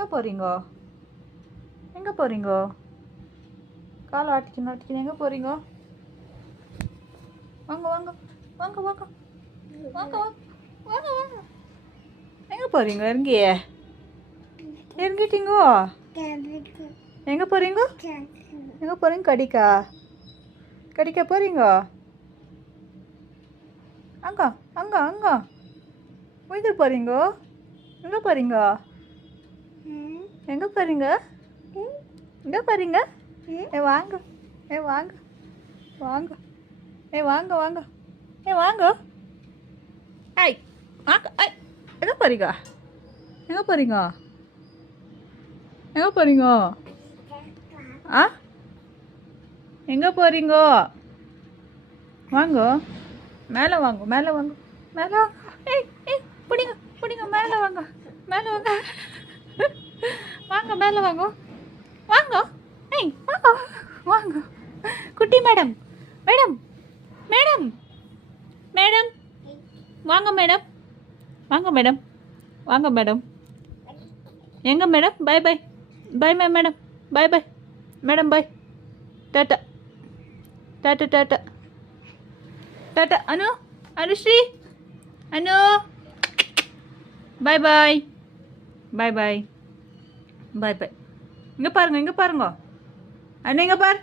எங்கே போகிறீங்கோ? எங்கே போகிறீங்கோ? காலை ஆட்டிக்கணும் ஆட்டிக்கணும். எங்கே போகிறீங்கோ? வாங்க வாங்க வாங்க வாங்க வாங்க வாங்க வாங்க. எங்கே போகிறீங்க? இறங்கியே இறங்கிட்டீங்கோ. எங்கே போகிறீங்கோ? எங்கே போகிறீங்க? கடிக்கா கடிக்க போகிறீங்க? அங்க அங்க அங்க உயிர் போகிறீங்கோ? எங்கே போகிறீங்க? எங்கே போகிறீங்க? எங்கே போகிறீங்க? ஏ வாங்க ஏ வாங்க வாங்க ஏ வாங்க வாங்க ஏ வாங்க. ஐய் வாங்க. ஐய் எங்கே போகிறீங்க? எங்கே போகிறீங்க? எங்கே போகிறீங்க? ஆ எங்கே போகிறீங்க? வாங்க மேலே வாங்க மேலே வாங்க மேலே வாங்க. ஏய் ஏய் பிடிங்க பிடிங்க. மேலே வாங்க மேலே வாங்க வாங்க மேலே வாங்க வாங்க. ஏய் வாங்க வாங்க. குட்டி மேடம் மேடம் மேடம் மேடம் வாங்க மேடம் வாங்க மேடம் வாங்க மேடம். எங்க madam? Bye bye bye madam bye bye madam bye. Tata tata tata tata. Anu Anushree Anu bye bye bye bye bye bye. இங்கே பாருங்க இங்கே பாருங்க. அண்ணா இங்கே பாரு.